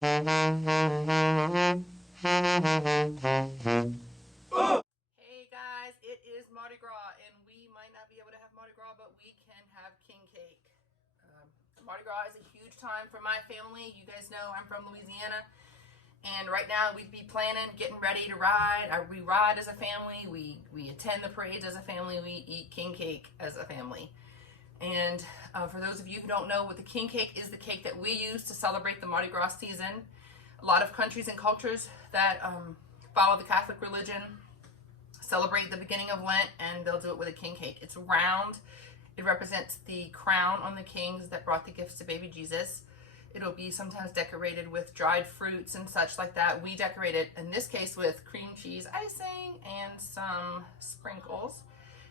Hey guys, it is Mardi Gras, and we might not be able to have Mardi Gras, but we can have king cake. Mardi Gras is a huge time for my family. You guys know I'm from Louisiana, and right now we'd be planning, getting ready to ride. We ride as a family, we attend the parades as a family, we eat king cake as a family. And for those of you who don't know, what the king cake is, the cake that we use to celebrate the Mardi Gras season. A lot of countries and cultures that follow the Catholic religion celebrate the beginning of Lent, and they'll do it with a king cake. It's round. It represents the crown on the kings that brought the gifts to baby Jesus. It'll be sometimes decorated with dried fruits and such like that. We decorate it, in this case, with cream cheese icing and some sprinkles.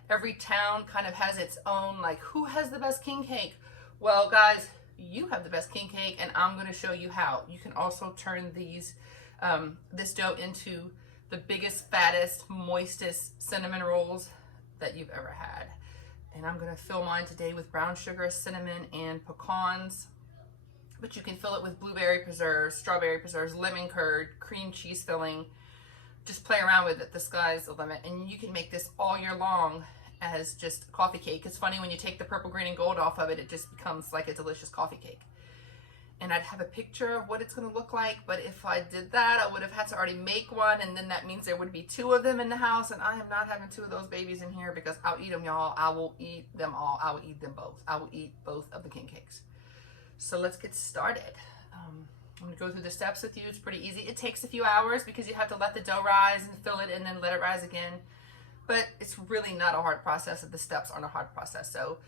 Every town kind of has its own, like, who has the best king cake? Well, guys, you have the best king cake, and I'm going to show you how. You can also turn these this dough into the biggest, fattest, moistest cinnamon rolls that you've ever had. And I'm going to fill mine today with brown sugar, cinnamon, and pecans. But you can fill it with blueberry preserves, strawberry preserves, lemon curd, cream cheese filling. Just play around with it. The sky's the limit. And you can make this all year long as just coffee cake. It's funny, when you take the purple, green, and gold off of it, it just becomes like a delicious coffee cake. And I'd have a picture of what it's going to look like, but if I did that, I would have had to already make one, and then that means there would be two of them in the house, and I am not having two of those babies in here, because I'll eat them, y'all. I will eat them all. I will eat them both. I will eat both of the king cakes. So let's get started. I'm going to go through the steps with you. It's pretty easy. It takes a few hours because you have to let the dough rise and fill it and then let it rise again. But it's really not a hard process. The steps aren't a hard process. So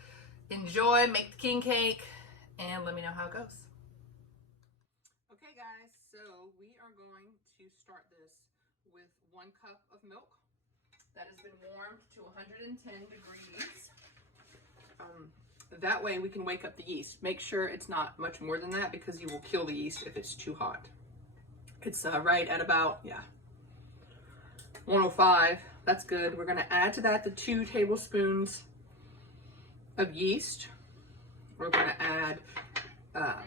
enjoy, make the king cake, and let me know how it goes. Okay, guys, so we are going to start this with 1 cup of milk that has been warmed to 110 degrees. That way we can wake up the yeast. Make sure it's not much more than that, because you will kill the yeast if it's too hot. It's right at about, 105. That's good. We're going to add to that the 2 tablespoons of yeast. We're going to add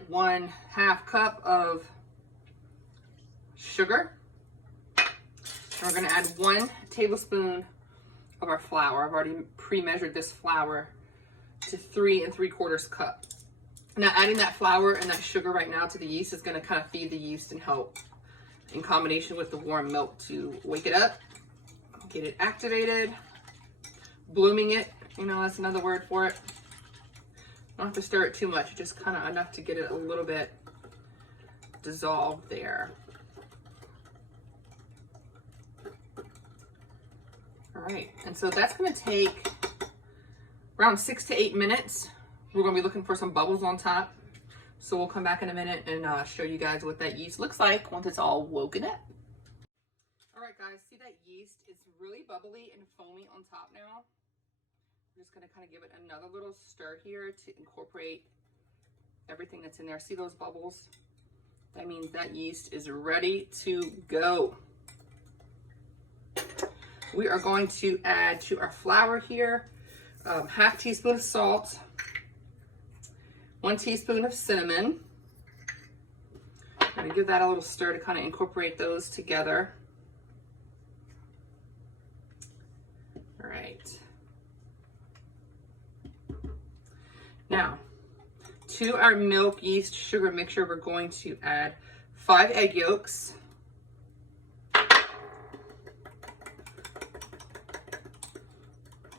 1/2 cup of sugar. And we're going to add 1 tablespoon of our flour. I've already pre-measured this flour to 3 3/4 cup. Now, adding that flour and that sugar right now to the yeast is going to kind of feed the yeast and help, in combination with the warm milk, to wake it up, get it activated, blooming it. That's another word for it. Don't have to stir it too much, just kind of enough to get it a little bit dissolved there. All right, and so that's going to take around 6 to 8 minutes. We're going to be looking for some bubbles on top. So we'll come back in a minute and show you guys what that yeast looks like once it's all woken up. All right, guys, see that yeast? It's really bubbly and foamy on top now. I'm just going to kind of give it another little stir here to incorporate everything that's in there. See those bubbles? That means that yeast is ready to go. We are going to add to our flour here 1/2 teaspoon of salt, 1 teaspoon of cinnamon. I'm going to give that a little stir to kind of incorporate those together. All right. Now, to our milk, yeast, sugar mixture, we're going to add 5 egg yolks, I'm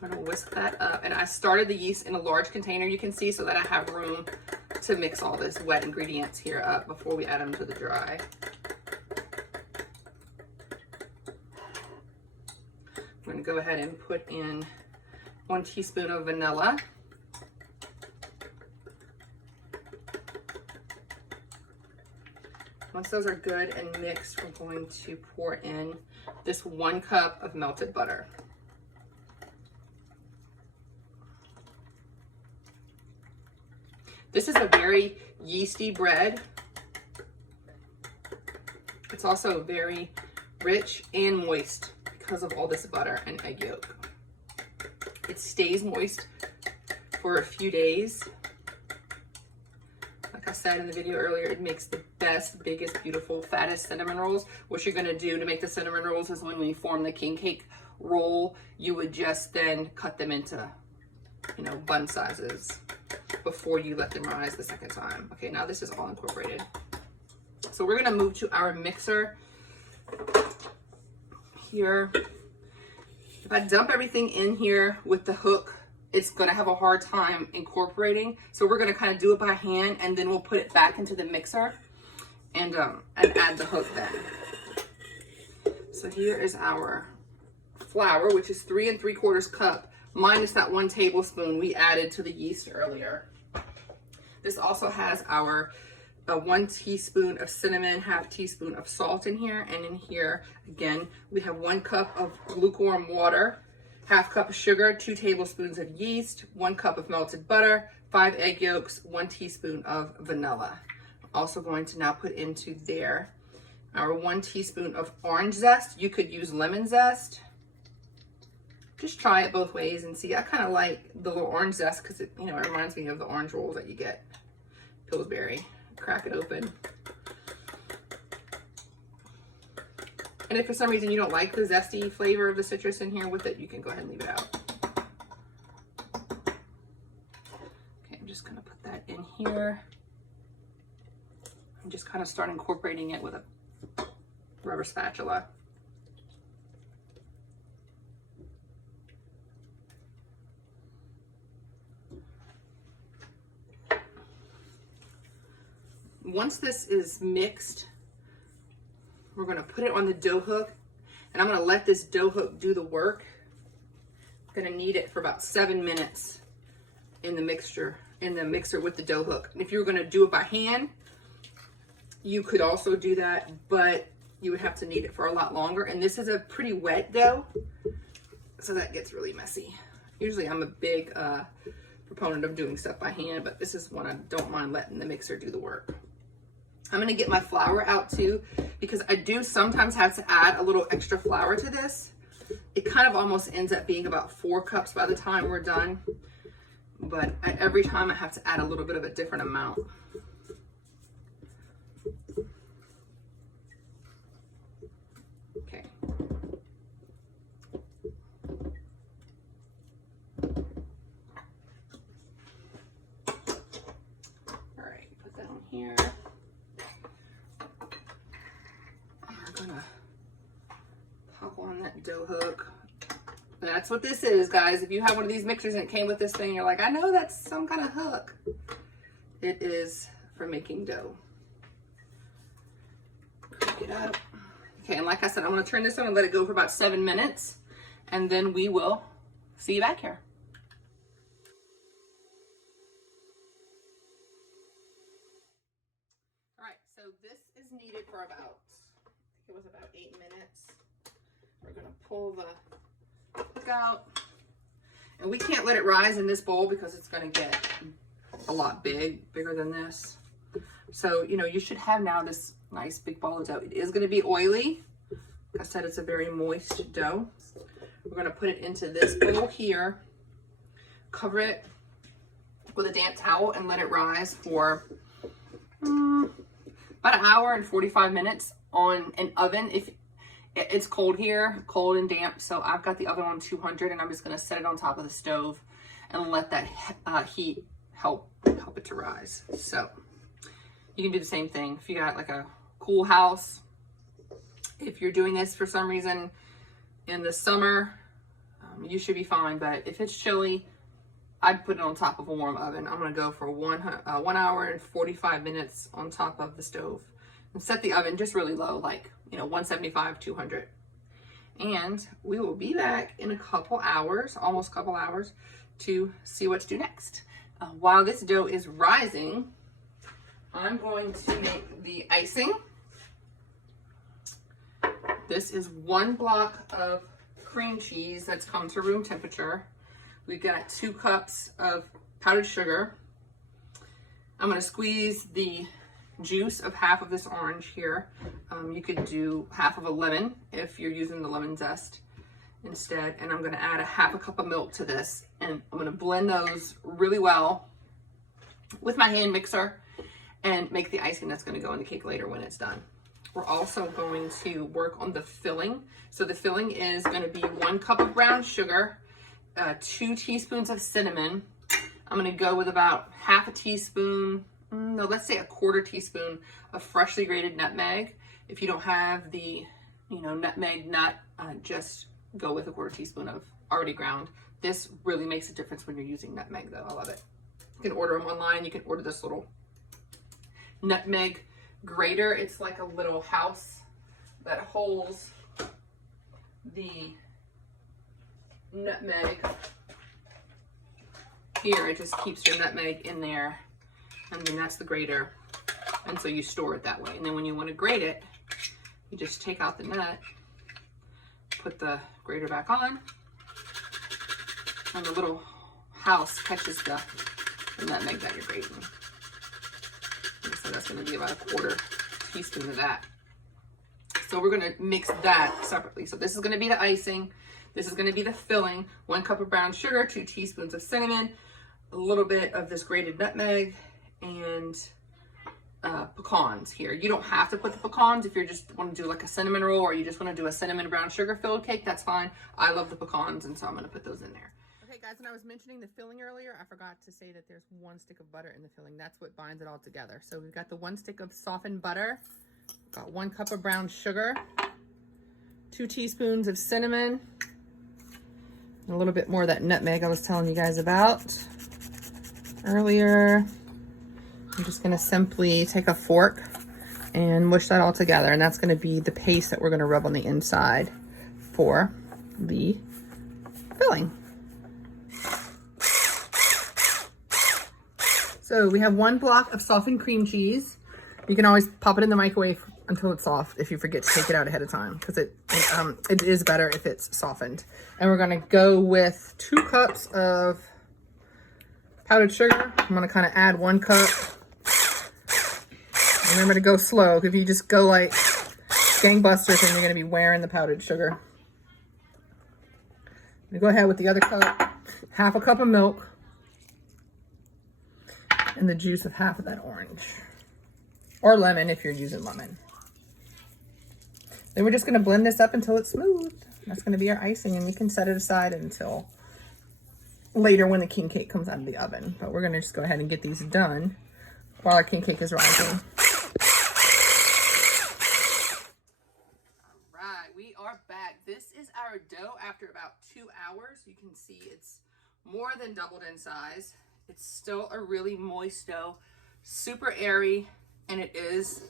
going to whisk that up. And I started the yeast in a large container, you can see, so that I have room to mix all this wet ingredients here up before we add them to the dry. I'm going to go ahead and put in 1 teaspoon of vanilla. Once those are good and mixed, we're going to pour in this 1 cup of melted butter. This is a very yeasty bread. It's also very rich and moist because of all this butter and egg yolk. It stays moist for a few days. Like I said in the video earlier, it makes the best, biggest, beautiful, fattest cinnamon rolls. What you're gonna do to make the cinnamon rolls is when we form the king cake roll, you would just then cut them into, you know, bun sizes before you let them rise the second time. Okay, now this is all incorporated. So we're gonna move to our mixer here. If I dump everything in here with the hook, it's gonna have a hard time incorporating. So we're gonna kind of do it by hand, and then we'll put it back into the mixer and add the hook then. So here is our flour, which is 3 3/4 cup, minus that 1 tablespoon we added to the yeast earlier. This also has our 1 teaspoon of cinnamon, 1/2 teaspoon of salt in here. And in here, again, we have 1 cup of lukewarm water, 1/2 cup of sugar, 2 tablespoons of yeast, 1 cup of melted butter, 5 egg yolks, 1 teaspoon of vanilla. I'm also going to now put into there our 1 teaspoon of orange zest. You could use lemon zest. Just try it both ways and see. I kind of like the little orange zest because it, you know, it reminds me of the orange rolls that you get. Pillsbury. Crack it open. And if for some reason you don't like the zesty flavor of the citrus in here with it, you can go ahead and leave it out. Okay, I'm just gonna put that in here. And just kind of start incorporating it with a rubber spatula. Once this is mixed, we're gonna put it on the dough hook, and I'm gonna let this dough hook do the work. I'm gonna knead it for about 7 minutes in the mixer with the dough hook. And if you were gonna do it by hand, you could also do that, but you would have to knead it for a lot longer. And this is a pretty wet dough, so that gets really messy. Usually I'm a big proponent of doing stuff by hand, but this is one I don't mind letting the mixer do the work. I'm gonna get my flour out too, because I do sometimes have to add a little extra flour to this. It kind of almost ends up being about 4 cups by the time we're done, but every time I have to add a little bit of a different amount. Okay. All right, put that on here. Gonna pop on that dough hook. That's what this is, guys. If you have one of these mixers and it came with this thing, you're like, I know that's some kind of hook. It is for making dough. Crank it up. Okay, and like I said, I'm gonna turn this on and let it go for about 7 minutes, and then we will see you back here. All right, so this is needed for about, it was about 8 minutes. We're gonna pull the hook out, and we can't let it rise in this bowl because it's gonna get a lot bigger than this. So, you know, you should have now this nice big ball of dough. It is gonna be oily. Like I said, it's a very moist dough. We're gonna put it into this bowl here, cover it with a damp towel, and let it rise for about 1 hour and 45 minutes on an oven. If it's cold here, cold and damp, so I've got the oven on 200, and I'm just gonna set it on top of the stove and let that heat help it to rise. So you can do the same thing if you got like a cool house. If you're doing this for some reason in the summer, you should be fine. But if it's chilly, I'd put it on top of a warm oven. I'm gonna go for 1 hour and 45 minutes on top of the stove, and set the oven just really low, like, you know, 175, 200. And we will be back in a couple hours, almost a couple hours, to see what to do next. While this dough is rising, I'm going to make the icing. This is 1 block of cream cheese that's come to room temperature. We've got 2 cups of powdered sugar. I'm gonna squeeze the juice of half of this orange here. You could do half of a lemon if you're using the lemon zest instead. And I'm gonna add a 1/2 cup of milk to this. And I'm gonna blend those really well with my hand mixer. and make the icing that's going to go in the cake later when it's done. We're also going to work on the filling. So the filling is going to be 1 cup of brown sugar, 2 teaspoons of cinnamon. I'm going to go with about half a teaspoon, no, let's say a 1/4 teaspoon of freshly grated nutmeg. If you don't have the, nutmeg nut, just go with a 1/4 teaspoon of already ground. This really makes a difference when you're using nutmeg though. I love it. You can order them online. You can order this little nutmeg grater. It's like a little house that holds the nutmeg. Here, it just keeps your nutmeg in there, and then that's the grater. And so you store it that way. And then when you want to grate it, you just take out the nut, put the grater back on, and the little house catches the nutmeg that you're grating. So that's going to be about a 1/4 teaspoon of that. So we're going to mix that separately. So this is going to be the icing. This is going to be the filling. 1 cup of brown sugar, 2 teaspoons of cinnamon, a little bit of this grated nutmeg, and pecans here. You don't have to put the pecans if you just want to do like a cinnamon roll, or you just want to do a cinnamon brown sugar filled cake. That's fine. I love the pecans, and so I'm going to put those in there. Okay guys, when I was mentioning the filling earlier, I forgot to say that there's 1 stick of butter in the filling. That's what binds it all together. So we've got the 1 stick of softened butter, got 1 cup of brown sugar, 2 teaspoons of cinnamon, a little bit more of that nutmeg I was telling you guys about earlier. I'm just gonna simply take a fork and mush that all together, and that's gonna be the paste that we're gonna rub on the inside for the filling. So we have 1 block of softened cream cheese. You can always pop it in the microwave until it's soft if you forget to take it out ahead of time, because it is better if it's softened. And we're gonna go with 2 cups of powdered sugar. I'm gonna kind of add 1 cup. Remember to go slow. If you just go like gangbusters, then you're gonna be wearing the powdered sugar. I'm gonna go ahead with the other cup, half a cup of milk, and the juice of half of that orange. Or lemon if you're using lemon. Then we're just gonna blend this up until it's smooth. That's gonna be our icing, and we can set it aside until later when the king cake comes out of the oven. But we're gonna just go ahead and get these done while our king cake is rising. All right, we are back. This is our dough after about 2 hours. You can see it's more than doubled in size. It's still a really moist dough, super airy, and it is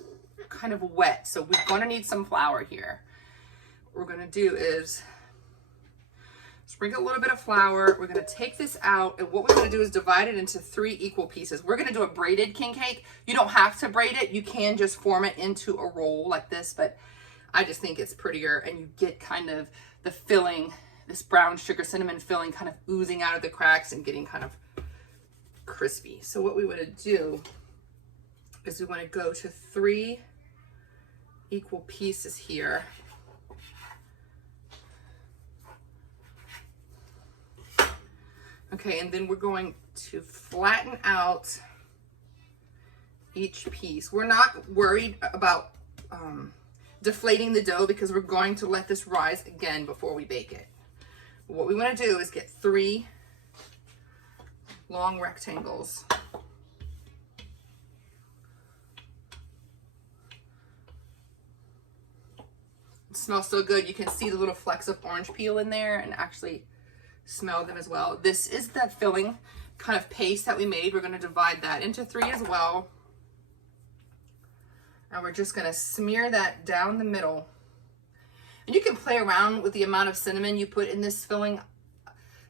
kind of wet. So we're gonna need some flour here. What we're gonna do is sprinkle a little bit of flour. We're gonna take this out, and what we're gonna do is divide it into 3 equal pieces. We're gonna do a braided king cake. You don't have to braid it. You can just form it into a roll like this, but I just think it's prettier, and you get kind of the filling, this brown sugar cinnamon filling kind of oozing out of the cracks and getting kind of crispy. So what we want to do is we want to go to 3 equal pieces here. Okay, and then we're going to flatten out each piece. We're not worried about deflating the dough because we're going to let this rise again before we bake it. What we want to do is get 3 long rectangles. It smells so good. You can see the little flecks of orange peel in there and actually smell them as well. This is that filling kind of paste that we made. We're going to divide that into 3 as well. And we're just going to smear that down the middle. And you can play around with the amount of cinnamon you put in this filling.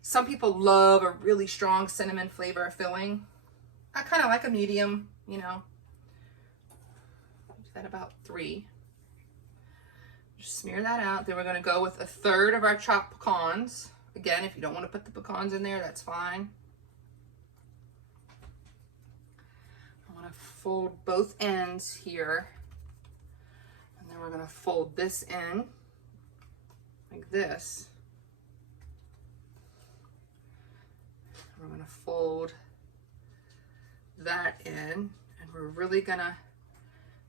Some people love a really strong cinnamon flavor filling. I kind of like a medium, you know. Do that about 3. Just smear that out. Then we're going to go with 1/3 of our chopped pecans. Again, if you don't want to put the pecans in there, that's fine. I want to fold both ends here. And then we're going to fold this in like this. We're going to fold that in, and we're really gonna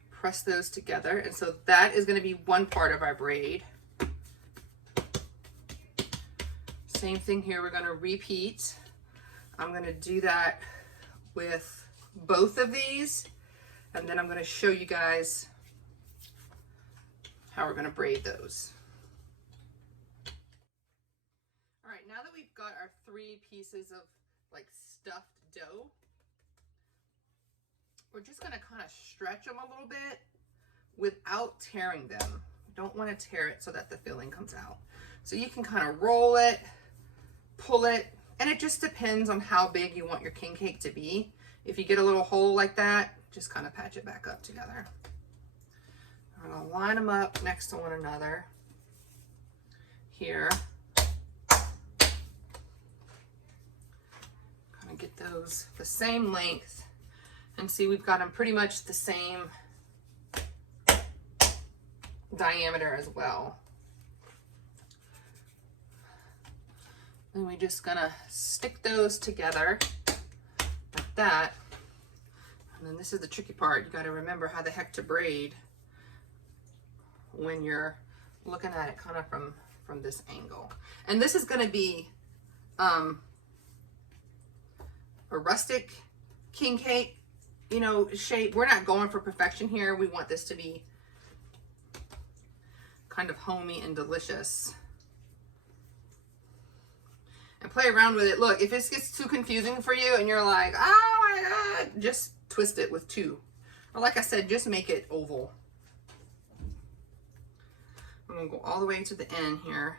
press those together. And so that is gonna be one part of our braid. Same thing here, we're gonna repeat. I'm gonna do that with both of these, and then I'm gonna show you guys how we're gonna braid those. All right, now that we've got our 3 pieces of like stuffed dough, we're just gonna kind of stretch them a little bit without tearing them. Don't want to tear it so that the filling comes out. So you can kind of roll it, pull it, and it just depends on how big you want your king cake to be. If you get a little hole like that, just kind of patch it back up together. I'm gonna line them up next to one another here. Kind of get those the same length, and see we've got them pretty much the same diameter as well. Then we're just gonna stick those together like that. And then this is the tricky part. You gotta remember how the heck to braid when you're looking at it kind of from this angle. And this is gonna be a rustic king cake, you know, shape. We're not going for perfection here. We want this to be kind of homey and delicious. And play around with it. Look, if it gets too confusing for you and you're like, oh my God, just twist it with 2. Or like I said, just make it oval. I'm gonna go all the way to the end here.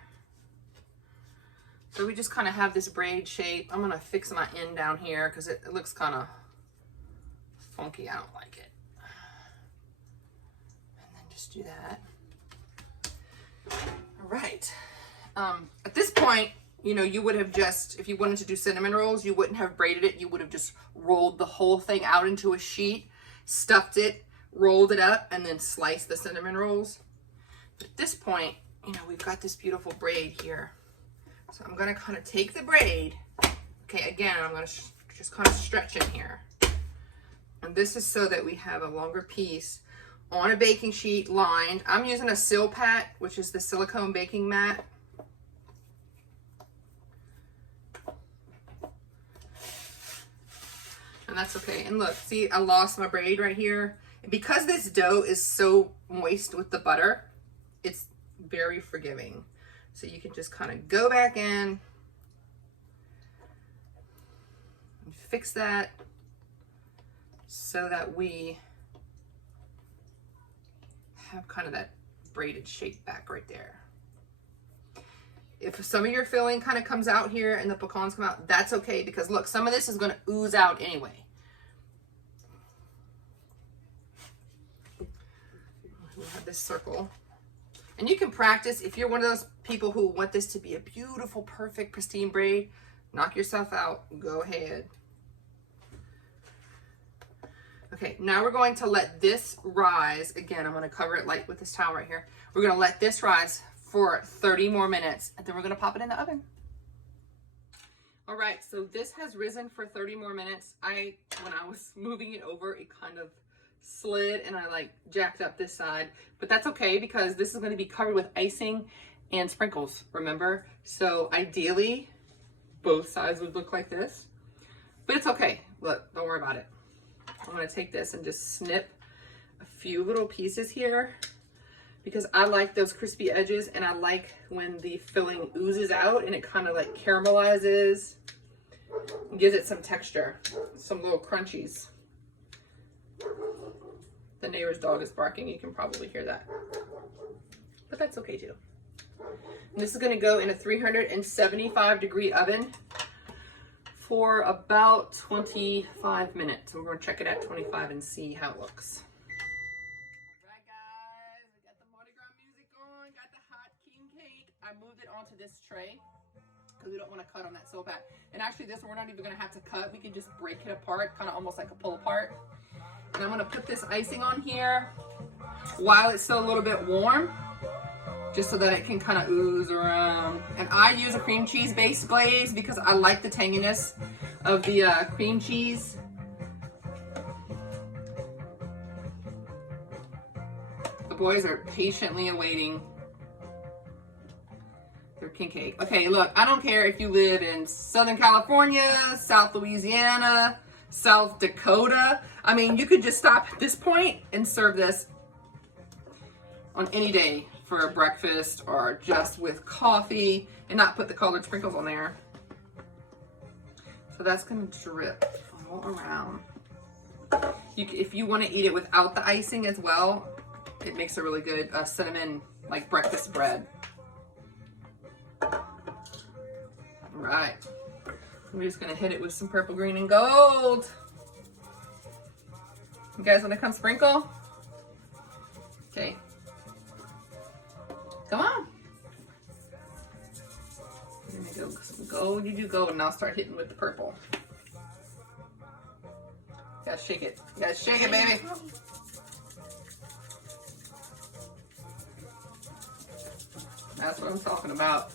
So we just kind of have this braid shape. I'm gonna fix my end down here because it looks kind of funky. I don't like it. And then just do that. All right. At this point, you know, you would have just, if you wanted to do cinnamon rolls, you wouldn't have braided it. You would have just rolled the whole thing out into a sheet, stuffed it, rolled it up, and then sliced the cinnamon rolls. But at this point, you know, we've got this beautiful braid here. So I'm going to kind of take the braid. Okay, again, I'm going to just kind of stretch in here. And this is so that we have a longer piece on a baking sheet lined. I'm using a Silpat, which is the silicone baking mat. And that's okay. And look, see, I lost my braid right here. And because this dough is so moist with the butter, it's very forgiving. So you can just kind of go back in and fix that so that we have kind of that braided shape back right there. If some of your filling kind of comes out here and the pecans come out, that's okay, because look, some of this is going to ooze out anyway. We have this circle. And you can practice. If you're one of those people who want this to be a beautiful, perfect, pristine braid, knock yourself out. Go ahead. Okay, now we're going to let this rise. Again, I'm going to cover it light with this towel right here. We're going to let this rise for 30 more minutes, and then we're going to pop it in the oven. All right, so this has risen for 30 more minutes. When I was moving it over, it kind of slid and I like jacked up this side, but that's okay because this is going to be covered with icing and sprinkles, remember? So ideally, both sides would look like this, but it's okay. Look, don't worry about it. I'm going to take this and just snip a few little pieces here because I like those crispy edges, and I like when the filling oozes out and it kind of like caramelizes and gives it some texture, some little crunchies. The neighbor's dog is barking. You can probably hear that, but that's okay too. And this is going to go in a 375-degree oven for about 25 minutes. And we're going to check it at 25 and see how it looks. All right, guys, we got the Mardi Gras music on, got the hot king cake. I moved it onto this tray because we don't want to cut on that so bad. And actually this one, we're not even going to have to cut. We can just break it apart, kind of almost like a pull apart. And I'm going to put this icing on here while it's still a little bit warm, just so that it can kind of ooze around. And I use a cream cheese based glaze because I like the tanginess of the cream cheese. boys are patiently awaiting their king cake. Okay, look, I don't care if you live in Southern California, South Louisiana, South Dakota. I mean, you could just stop at this point and serve this on any day for a breakfast or just with coffee and not put the colored sprinkles on there. So that's gonna drip all around. If you want to eat it without the icing as well, it makes a really good cinnamon like breakfast bread. All right, we're just gonna hit it with some purple, green, and gold. You guys want to come sprinkle? Okay, come on. There we go. Some gold. You do gold, and I'll start hitting with the purple. You gotta shake it. You gotta shake it, baby. That's what I'm talking about.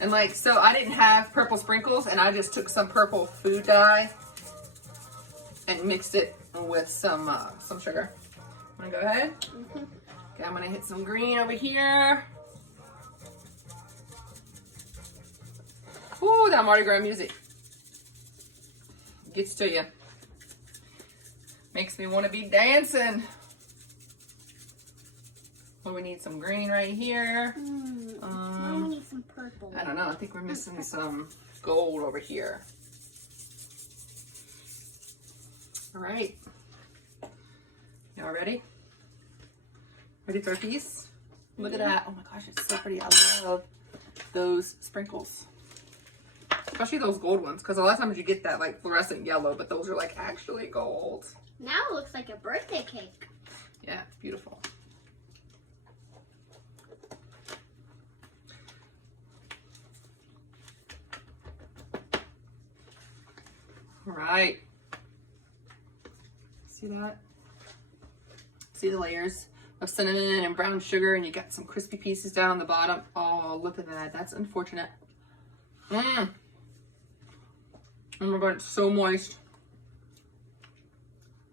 And like, so I didn't have purple sprinkles, and I just took some purple food dye and mixed it with some sugar. Wanna go ahead? Mm-hmm. Okay, I'm gonna hit some green over here. Ooh, that Mardi Gras music gets to you. Makes me want to be dancing. Well, we need some green right here. Now we need some purple. I don't know. I think we're missing some gold over here. All right. Y'all ready? Ready for a piece? Look at that. Oh my gosh, it's so pretty. I love those sprinkles. Especially those gold ones, because a lot of times you get that like fluorescent yellow, but those are like actually gold. Now it looks like a birthday cake. Yeah, it's beautiful. All right. See that? See the layers of cinnamon and brown sugar, and you got some crispy pieces down on the bottom. Oh, look at that. That's unfortunate. Mmm. Oh my god, it's so moist.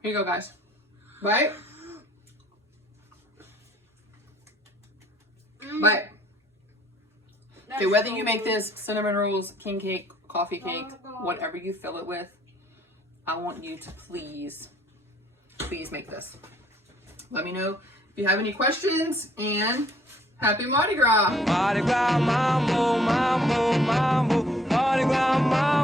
Here you go, guys. Bite. Bite. Okay, whether you make this cinnamon rolls, king cake, coffee cake, whatever you fill it with, I want you to please make this. Let me know if you have any questions, and happy Mardi Gras. Mardi Gras, mambo, mambo, mambo, Mardi Gras, mambo.